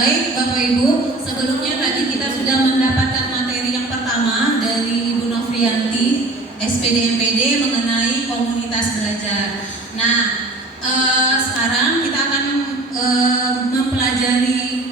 Baik Bapak Ibu, sebelumnya tadi kita sudah mendapatkan materi yang pertama dari Ibu Novrianti, SPD MPD mengenai komunitas belajar. Nah, sekarang kita akan mempelajari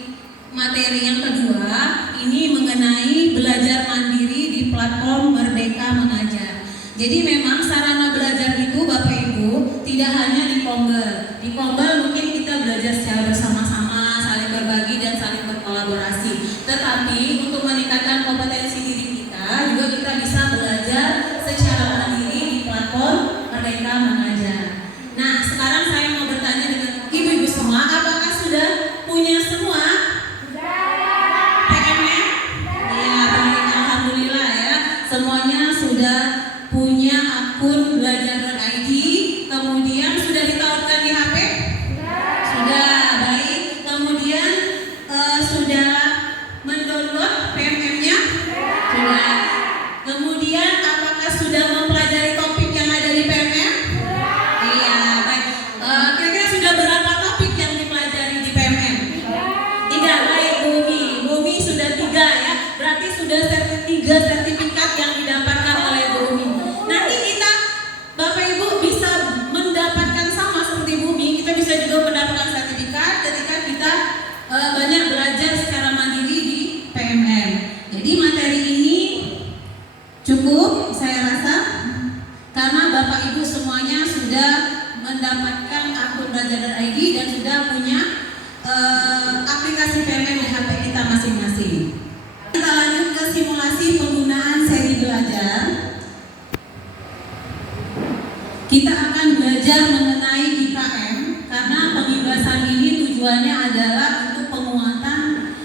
materi yang kedua, ini mengenai belajar mandiri di platform Merdeka Mengajar. Jadi memang sarana belajar itu Bapak Ibu tidak hanya di Kombel. Di Kombel mungkin kita belajar secara bersama-sama, saling berbagi dan saling berkolaborasi. Tetapi untuk meningkatkan kompetensi diri kita, juga kita bisa belajar secara mandiri di platform Merdeka Mengajar. Nah, sekarang saya mau bertanya dengan ibu-ibu semua, apakah sudah punya semua PMM? Ya, baik, alhamdulillah ya. Semuanya sudah punya akun belajar.id, kemudian sudah ditautkan di HP? Sudah, baik. Kemudian sudah mendownload PMM-nya? Sudah. Kemudian apakah sudah mempelajari topik yang ada di PMM? Iya, baik. Kira-kira sudah berapa topik yang dipelajari di PMM? 3, baik. Bumi sudah 3 ya. Berarti sudah 3 sertifikat yang didapatkan oleh Bumi. Nanti kita, Bapak Ibu bisa mendapatkan sama seperti Bumi. Kita bisa juga mendapatkan sertifikat ketika kita banyak belajar secara mandiri di PMM. Jadi materi ini cukup saya rasa, karena Bapak Ibu semuanya sudah mendapatkan akun belajar.id dan sudah punya aplikasi PMM di HP kita masing-masing. Kita lanjut ke simulasi penggunaan seri belajar. Kita akan belajar mengenai IKM karena pengibasan ini tujuannya adalah untuk penguatan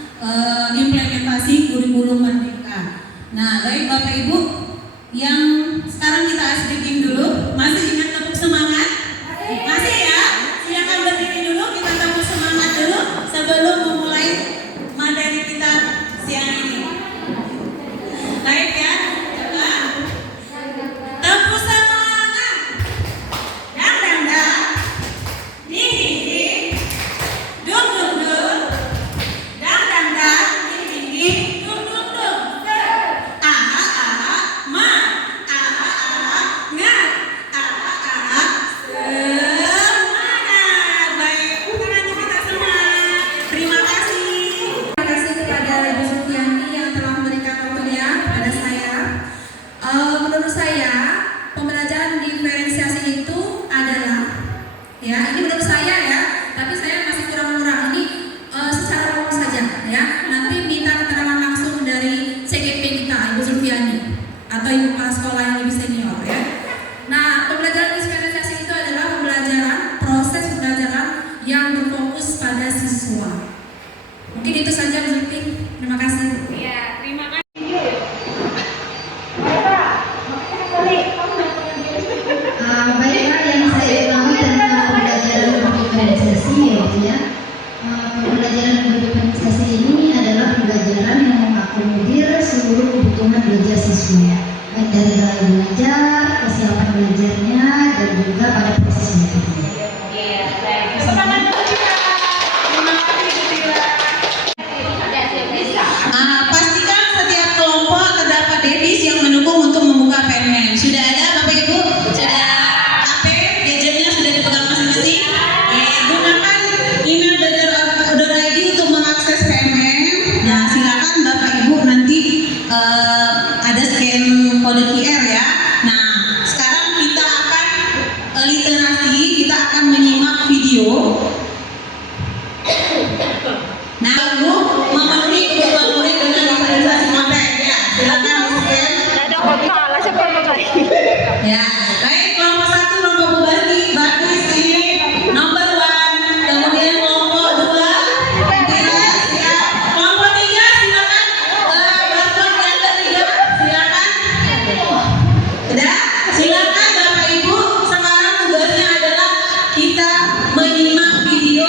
implementasi kurikulum Merdeka. Nah, baik Bapak Ibu, yang sekarang kita asrikin dulu. Masih ingat tepuk semangat? Masih ya? Silakan berdiri dulu, kita tepuk semangat dulu sebelum memulai materi kita siang ini. Baik ya, coba tepuk semangat. Dang, ding, dung, dung, dung. Dang, ding, ding, dung, dung, dung. Ma, nga, semangat. Baik, tangan kita semangat. Terima kasih. Terima kasih kepada Ibu Sufiani yang telah memberikan waktunya kepada saya. Menurut saya, pembelajaran diferensiasi itu adalah, ya ini menurut saya ya, tapi saya masih kurang ini secara umum saja ya. Nanti minta keterangan langsung dari CGP kita, Ibu Sufiani, atau ibu kepala sekolah yang lebih senior ya. Nah, pembelajaran diferensiasi itu adalah proses pembelajaran yang berfokus pada siswa. Mungkin itu saja Bu Zulfi. Terima kasih. Iya, terima kasih. Baiklah, yang saya tahu tentang pembelajaran berdiferensiasi ya. Pembelajaran berdiferensiasi ini adalah pembelajaran yang mengakomodir seluruh kebutuhan belajar siswa, baik dari cara belajar, kesiapan belajarnya, dan juga pada proses metode. Iya, baik. Semangat dulu kita. Terima kasih Bu Tila. Pastikan setiap kelompok terdapat devis yang mendukung untuk membuka PMM. Sudah ada Bapak Ibu? Sudah. HP, gadgetnya sudah dipegang masing-masing. Gunakan email belajar.id untuk mengakses PMM. Nah, silakan Bapak Ibu nanti ada scan kode QR ya. Nah, sekarang kita akan literasi, kita akan menyimak video. Nah, Bu memenuhi kebutuhan murid dengan diferensiasi konten ya. Silakan di-scan. Ya, baik, kelompok 1 kelompok Bu Bagus ini nomor 1. Kemudian kelompok 2 Tiras ya. Kelompok 3 silakan berkelompok yang ketiga silakan. Sudah, silakan Bapak Ibu. Sekarang tugasnya adalah kita menyimak video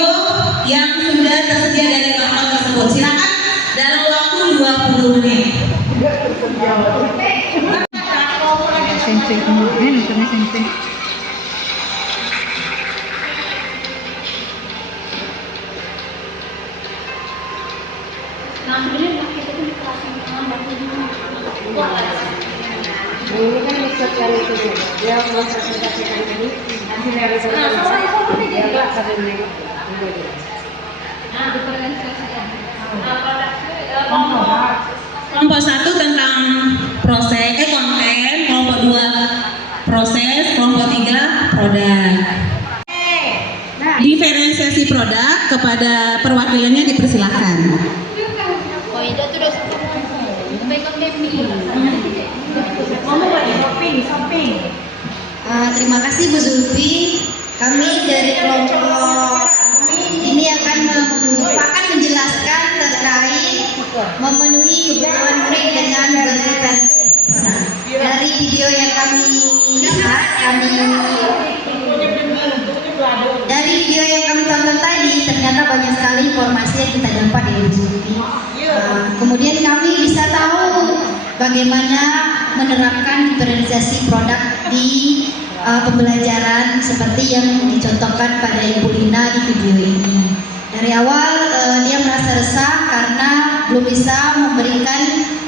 yang sudah tersedia dari kelompok tersebut. Silakan dalam waktu 20 menit. SMP, nonton SMP. Nah, sebenarnya kita tuh dikasih nama Ini kan riset yang itu dia mempresentasikan ini hasil dari riset dia nggak sering nengok. Nah, diferensiasikan. Kelompok 1 tentang konten, kelompok 2 proses, kelompok 3 produk. Diferensiasi produk kepada perwakilannya dipersilahkan. Oh, itu tuh udah pegang demi. Terima kasih Bu Zulfi. Kami dari kelompok ini akan menjelaskan terkait memenuhi kebutuhan murid dengan berdiferensiasi produk. Dari video yang kami lihat, dari video yang kami tonton tadi, ternyata banyak sekali informasi yang kita dapat dari Bu Zulfi. Kemudian kami bisa tahu bagaimana menerapkan diferensiasi produk di pembelajaran seperti yang dicontohkan pada Ibu Lina di video ini. Dari awal dia merasa resah karena belum bisa memberikan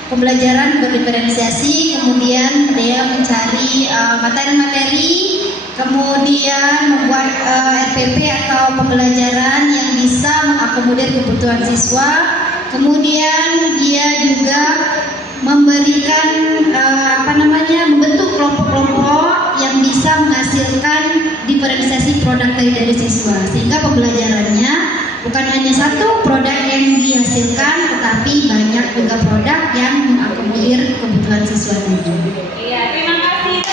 pembelajaran berdiferensiasi, kemudian dia mencari materi-materi, kemudian membuat RPP atau pembelajaran yang bisa mengakomodir kebutuhan siswa. Kemudian dia juga memberikan membentuk kelompok-kelompok yang bisa menghasilkan diferensiasi produk dari siswa, sehingga pembelajarannya bukan hanya satu produk yang dihasilkan, tetapi banyak juga produk yang mengakomodir kebutuhan siswa itu. Iya, terima kasih.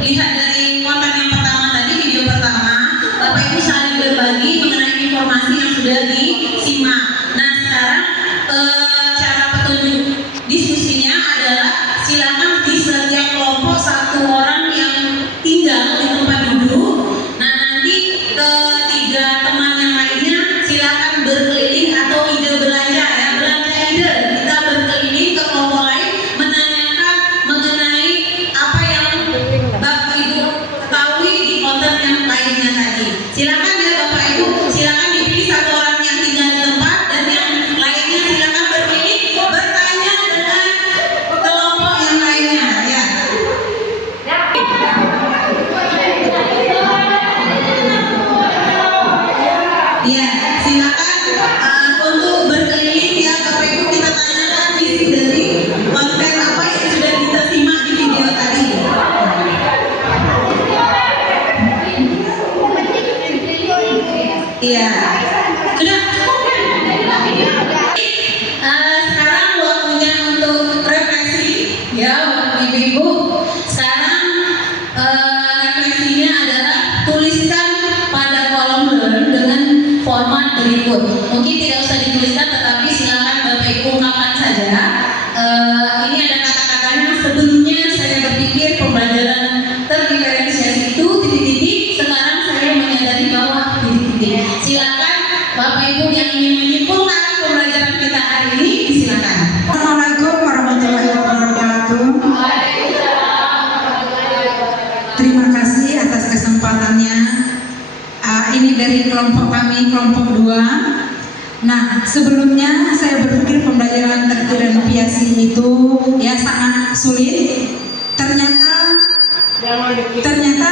Lihat dari konten yang pertama tadi, video pertama, Bapak Ibu saling berbagi mengenai informasi yang sudah disimak. Nah, sekarang cara petunjuk diskusinya adalah silakan di setiap kelompok satu orang yang tinggal di tempat duduk. Nah, nanti ketiga teman yang lainnya silakan berkeliling atau ide belanja ya, belanja ide. Kita berkeliling ke kelompok lain menanyakan mengenai apa yang Bapak Ibu ketahui di konten yang lainnya tadi. Silakan ya Bapak Ibu, silakan dipilih satu orang yang tinggal di tempat dan yang lainnya silakan berkeliling bertanya dengan kelompok yang lainnya ya. Ya, silakan untuk berkeliling ya Bapak Ibu, kita tanyakan isi dari konten apa yang sudah kita simak di video tadi. Iya. Sudah. Sekarang waktunya untuk refleksi ya Ibu-ibu. Sekarang refleksinya adalah tuliskan pada kolom learn dengan format berikut. Mungkin tidak usah dituliskan, tetapi silakan Bapak Ibu ungkapkan saja. Ini ada kata-katanya. Sebelumnya saya berpikir pembelajaran terdiferensiasi itu titik-titik. Sekarang saya menyadari bahwa titik-titik. Silakan Bapak Ibu yang ingin menyimpulkan pembelajaran kita hari ini, silakan. Assalamualaikum warahmatullahi wabarakatuh. Terima kasih atas kesempatannya. Ini dari kelompok kami, kelompok 2. Nah, sebelumnya saya berpikir pembelajaran terdiferensiasi itu ya sangat sulit. Ternyata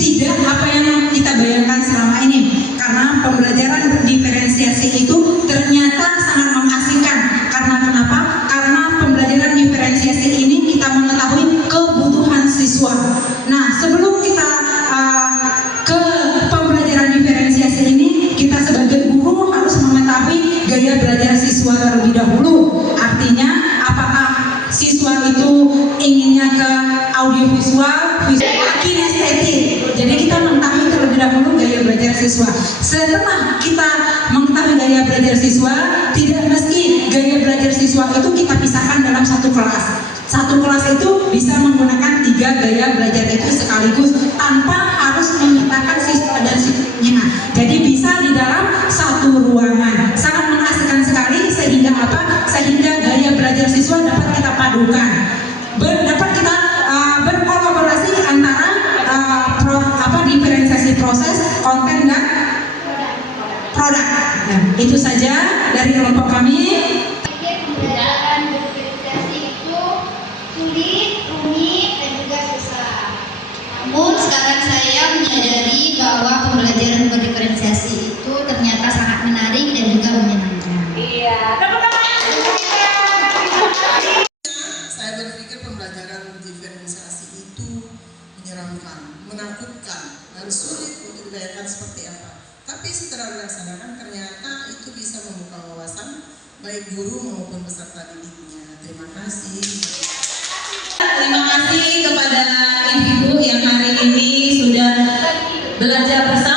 tidak apa yang kita bayangkan selama ini. Karena pembelajaran diferensiasi itu ternyata sangat mengasingkan. Karena kenapa? Karena pembelajaran diferensiasi ini kita mengetahui kebutuhan siswa. Nah, sebelum kita ke pembelajaran diferensiasi ini, kita sebagai guru harus mengetahui gaya belajar siswa terlebih dahulu. Artinya, apakah siswa itu inginnya ke audiovisual, kinestetik. Jadi kita mengetahui terlebih dahulu gaya belajar siswa. Setelah kita mengetahui gaya belajar siswa, tidak mesti gaya belajar siswa itu kita pisahkan dalam satu kelas. Satu kelas itu bisa menggunakan 3 gaya belajar itu sekaligus tanpa harus menyertakan siswa dan siswanya. Jadi bisa di dalam satu ruangan. Sangat mengasihkan sekali sehingga apa? Sehingga gaya belajar siswa dapat kita padukan. Dapat kita berkolaborasi antara diferensiasi proses, konten dan produk. Nah, itu saja dari kelompok kami. Pembelajaran berdiferensiasi itu sulit, rumit, dan juga susah. Namun sekarang saya menyadari bahwa pembelajaran berdiferensiasi itu ternyata sangat menarik dan juga menyenangkan. Iya. Tepuk tangan. Saya berpikir pembelajaran diferensiasi itu menyeramkan, menakutkan, dan sulit untuk dibayangkan seperti apa. Tapi setelah dilaksanakan ternyata itu bisa membuka wawasan baik guru maupun peserta didiknya. Terima kasih. Terima kasih kepada ibu yang hari ini sudah belajar bersama